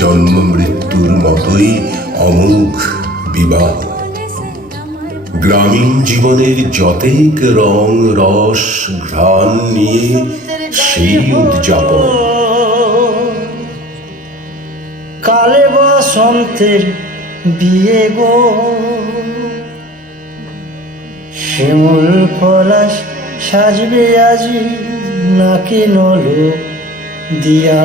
জন্ম মৃত্যুর মতোই অমোঘ বিবাহ। গ্রামীণ জীবনের যতেক রং রস ঘ্রাণ নিয়ে সেই উদযাপন। কালে বসন্তের বিয়ে গো, শিমুল পলাশ সাজবে আজি নাকি নলো দিয়া।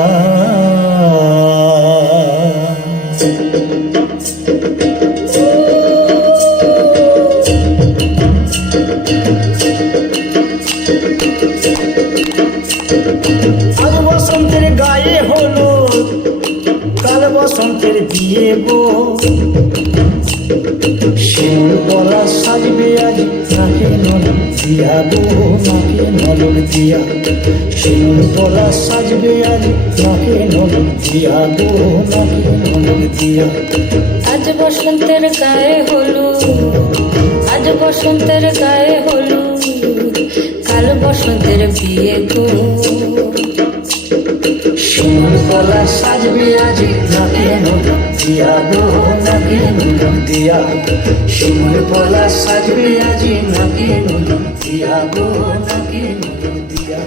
আজ বসন্তের গায়ে হলো, কাল বসন্তের বিয়ে গো, শিমুল পলাশ সাজবে আজ নাকি নলো দিয়া গো, নাকি নলো দিয়া। শিমুল পলাশ সাজবে আজ নাকি নলো দিয়া গো, নাকি নলো দিয়া। আজ বসন্তের গায়ে হলো, আজ বসন্তের গায়ে হলো, কাল বসন্তের বিয়ে গো। শিমুল পলাশ সাজবে আজ নাকি নলো দিয়া গো, নাকি নলো দিয়া। শিমুল পলাশ সাজবে আজ নাকি নলো দিয়া গো, নাকি নলো দিয়া।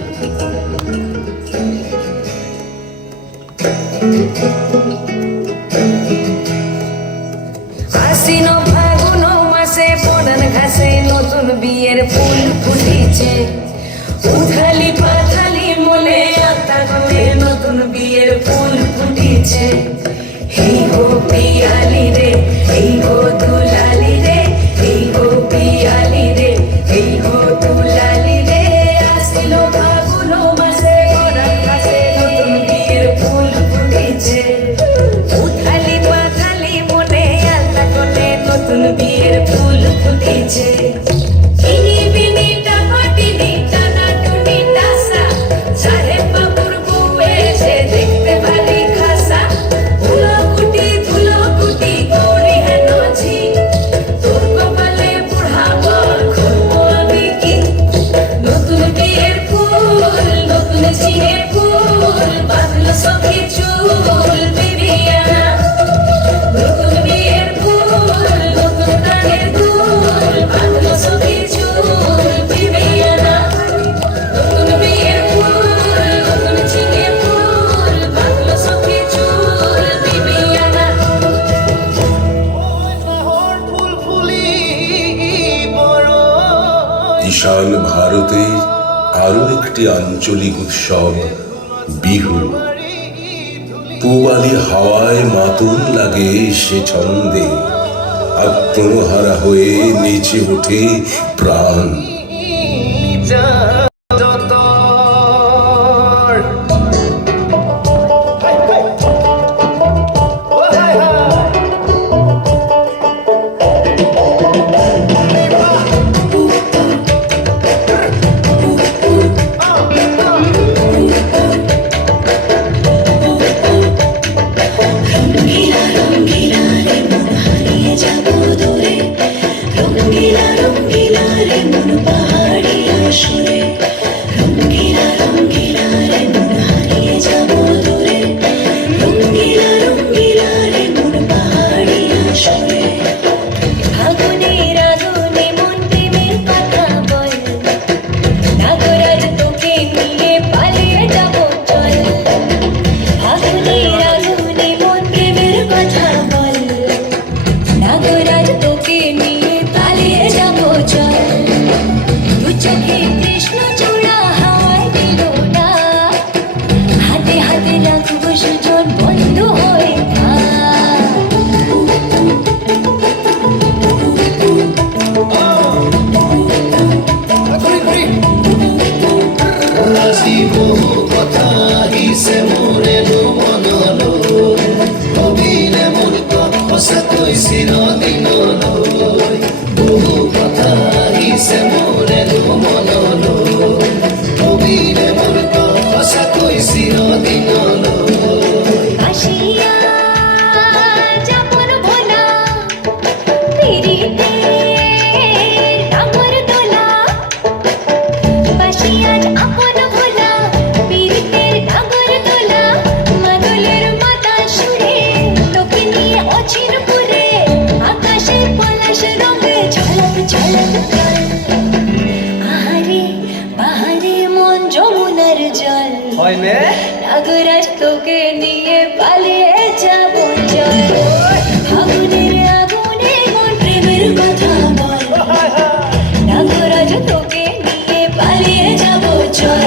আশ্বিন ফাগুন মাসে পরান ঘাসে নতুন বিয়ের ফুল ফুটেছে। উথালি পাথালি মনে আত্মা করে নতুন বিয়ের ফুল ফুটেছে। এই গো পিয়ালি রে, এই গো দুলালি রে, এই গো পিয়ালি রে, এই গো দুলালি রে। আশ্বিন ফাগুন মাসে পরান ঘাসে নতুন বিয়ের ফুল ফুটেছে। উথালি পাথালি মনে আত্মা করে নতুন বিয়ের ফুল ফুটেছে। আরো একটি আঞ্চলিক উৎসব বিহু। পূবালি হাওয়ায় মাতুন লাগে সে ছন্দে, আত্মহারা হয়ে নেচে ওঠে প্রাণ। নাগরাজ তোকে নিয়ে পালিয়ে যাব চল, আগুনের আগুনে মন প্রেমের কথা বল, নাগরাজ তোকে নিয়ে পালিয়ে যাব চল।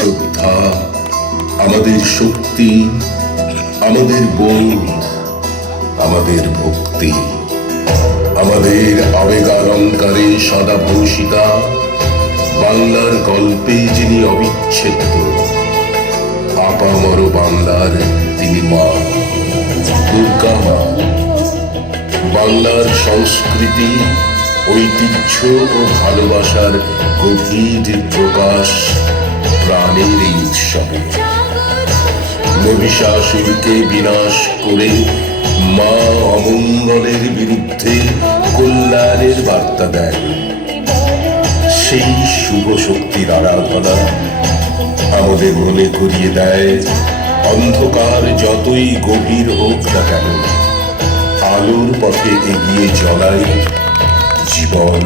শ্রদ্ধা, আমাদের শক্তি, আমাদের বোধ, আমাদের ভক্তি, আমাদের আবেগালঙ্কারে সদা ভূষিতা, বাংলার গল্পে যিনি অবিচ্ছেদ্য, আপামর বাংলার তিনি মা, দুর্গা মা। বাংলার সংস্কৃতি, ঐতিহ্য ও ভালোবাসার গভীর প্রকাশ প্রাণের এই উৎসবে। মহিষাসুরকে বিনাশ করে মা অমঙ্গলের বিরুদ্ধে কল্যাণের বার্তা দেন। সেই শুভ শক্তির আরাধনা আমাদের মনে করিয়ে দেয়, অন্ধকার যতই গভীর হোক না কেন, আলোর পথে এগিয়ে চলাই জীবন।